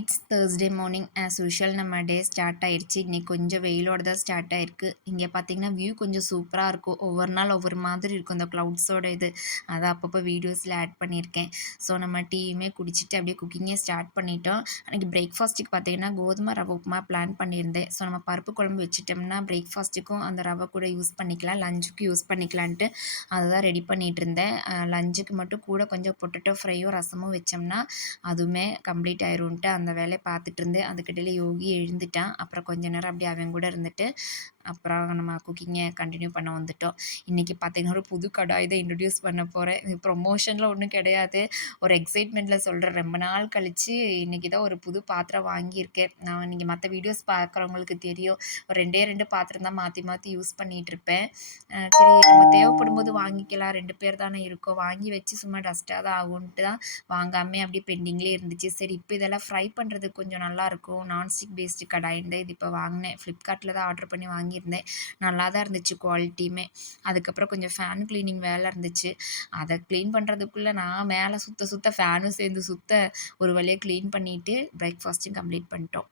It's Thursday morning as usual நம்ம day start ஆயிருச்சு. இன்னைக்கு கொஞ்சம் வெயிலோட தான் ஸ்டார்ட் ஆயிருக்கு. இங்க பார்த்தீங்கன்னா, வியூ கொஞ்சம் சூப்பரா இருக்கும். ஒவ்வொரு நாள் ஒவ்வொரு மாதிரி இருக்கும். இந்த க்ளவுட்ஸோட இது. அத அப்பப்போ வீடியோஸ்ல ஆட் பண்ணியிருக்கேன். ஸோ நம்ம டீயுமே குடிச்சிட்டு அப்படியே குக்கிங்கே ஸ்டார்ட் பண்ணிட்டோம். அன்னைக்கு பிரேக்ஃபாஸ்ட்டுக்கு பார்த்தீங்கன்னா, கோதுமை ரவை உப்புமா பிளான் பண்ணியிருந்தேன். ஸோ நம்ம பருப்பு குழம்பு வச்சுட்டோம்னா, பிரேக்ஃபாஸ்ட்டுக்கும் அந்த ரவை கூட யூஸ் பண்ணிக்கலாம். லஞ்சுக்கும் யூஸ் பண்ணிக்கலான்ட்டு அதுதான் ரெடி பண்ணிட்டு இருந்தேன். லஞ்சுக்கு மட்டும் கூட கொஞ்சம் பொட்டேட்டோ ஃப்ரையும், ரசமும் வச்சோம்னா, அதுவுமே கம்ப்ளீட் ஆயிரும்ன்ட்டு அந்த வேலைய பார்த்துட்டு இருந்தேன். அதுக்கிடையில யோகி எழுந்துட்டான். அப்புறம் கொஞ்ச நேரம் அப்படியே அவன் கூட இருந்துட்டு, அப்புறம் நம்ம குக்கிங்க கன்டின்யூ பண்ண வந்துட்டோம். இன்னைக்கு பார்த்தீங்கன்னா, ஒரு புது கடாய் தான் இன்ட்ரோடியூஸ் பண்ண போறேன். இது ப்ரொமோஷன்ல ஒண்ணும் கிடையாது. ஒரு எக்ஸைட்மெண்ட்ல சொல்றேன். ரொம்ப நாள் கழிச்சு இன்னைக்கு தான் ஒரு புது பாத்திரம் வாங்கியிருக்கேன். நான் நீங்க மத்த வீடியோஸ் பார்க்குறவங்களுக்கு தெரியும். ஒரு 2டே 2 பாத்திரம் தான் மாத்தி மாத்தி யூஸ் பண்ணிட்டுருப்பேன். சரி நம்ம தேவைப்படும்போது வாங்கிக்கலாம். 2 பேர் தானே இருக்கோம். வாங்கி வச்சு சும்மா டஸ்ட்டா தான் ஆகுன்ட்டு தான் வாங்காமயே அப்படியே பெண்டிங்லேயே இருந்துச்சு. சரி இப்போ இதெல்லாம் ஃப்ரை பண்ணுறதுக்கு கொஞ்சம் நல்லாயிருக்கும். நான்ஸ்டிக் பேஸ்டு கடாய்ன்னு இது இப்போ வாங்கினேன். ஃப்ளிப்கார்ட்டில் தான் ஆர்டர் பண்ணி வாங்கியிருந்தேன். நல்லா தான் இருந்துச்சு குவாலிட்டியுமே. அதுக்கப்புறம் கொஞ்சம் ஃபேன் கிளீனிங் வேலை இருந்துச்சு. அதை க்ளீன் பண்ணுறதுக்குள்ளே நான் மேலே சுத்த சுத்த ஃபேனும் சேர்ந்து சுத்த ஒரு வழியாக க்ளீன் பண்ணிவிட்டு பிரேக்ஃபாஸ்ட்டும் கம்ப்ளீட் பண்ணிட்டோம்.